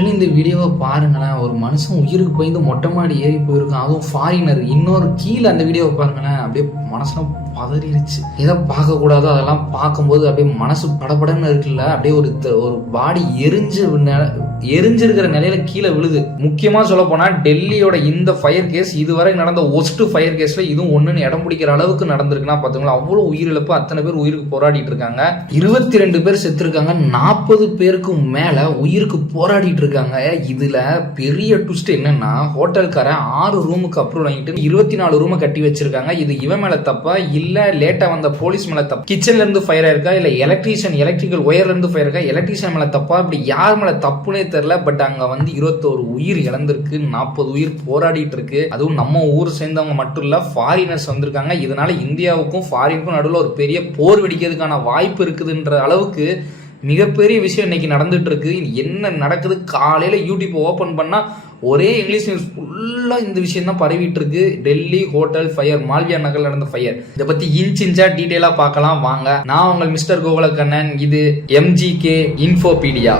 இந்த வீடியோவை பாருங்களேன். ஒரு மனுஷன் உயிருக்கு போய் மொட்டை மாடி ஏறி போயிருக்கான், அதுவும் ஃபாரினர். இன்னொரு கீழே அந்த வீடியோவை பாருங்களேன், அப்படியே மனசுலாம் பதறிடுச்சு. எதை பார்க்கக்கூடாதோ அதெல்லாம் பார்க்கும்போது அப்படியே மனசு படபடன்னு இருக்குல்ல, அப்படியே ஒரு பாடி எரிஞ்சிருக்கிற நிலையில கீழே விழுது. முக்கியமா சொல்ல போனா டெல்லியோட இந்த ஃபயர் கேஸ் இதுவரை நடந்த ஒஸ்ட் ஃபயர் கேஸ்ல இதுவும் ஒண்ணுன்னு இடம் பிடிக்கிற அளவுக்கு நடந்திருக்குன்னா பாத்துங்களா. அவ்வளவு உயிரிழப்பு, அத்தனை பேர் உயிருக்கு போராடிட்டு இருக்காங்க. 22 பேர் செத்து இருக்காங்க, 40 பேருக்கு மேல உயிருக்கு போராடிட்டு இருக்காங்க. இதுல பெரிய ட்விஸ்ட் என்னன்னா, ஹோட்டல்காரன் 6 ரூமுக்கு அப்ரூவல் வாங்கிட்டு 24 ரூமை கட்டி வச்சிருக்காங்க. இது இவன் மேல தப்பா இல்ல லேட்டா வந்த போலீஸ் மேல தப்பா, கிச்சன்ல இருந்து ஃபயர் ஆயிருக்கா இல்ல எலக்ட்ரிக்கல் ஒயர்ல இருந்து ஃபயர் இருக்கா, எலக்ட்ரிஷியன் மேல தப்பா, இப்படி யார் மேல தப்புனே தெரியல. பட் அங்க 21 உயிர் இழந்திருக்கு, 40 உயிர் போராடிட்டு இருக்கு. அதுவும் நம்ம ஊர் சேர்ந்தவங்க மட்டும் இல்ல, ஃபாரினர்ஸ் வந்திருக்காங்க. இதனால இந்தியாவுக்கும் ஃபாரினுக்கும் நடுவில் ஒரு பெரிய போர் வெடிக்கிறதுக்கான வாய்ப்பு இருக்குதுன்ற அளவுக்கு மிகப்பெரிய விஷயம் இன்னைக்கு நடந்துட்டு இருக்கு. என்ன நடக்குது? காலையில யூடியூப் ஓபன் பண்ணா ஒரே இங்கிலீஷ் நியூஸ் ஃபுல்லா இந்த விஷயம் தான் பரவிட்டு இருக்கு. டெல்லி ஹோட்டல் ஃபயர், மால்வியா நகர்ல நடந்த ஃபயர். இதை பத்தி இன்ச்சா டீடைலா பார்க்கலாம் வாங்க. நான் உங்கள் மிஸ்டர் கோகுலக்கண்ணன். இது MGK இன்ஃபோபீடியா.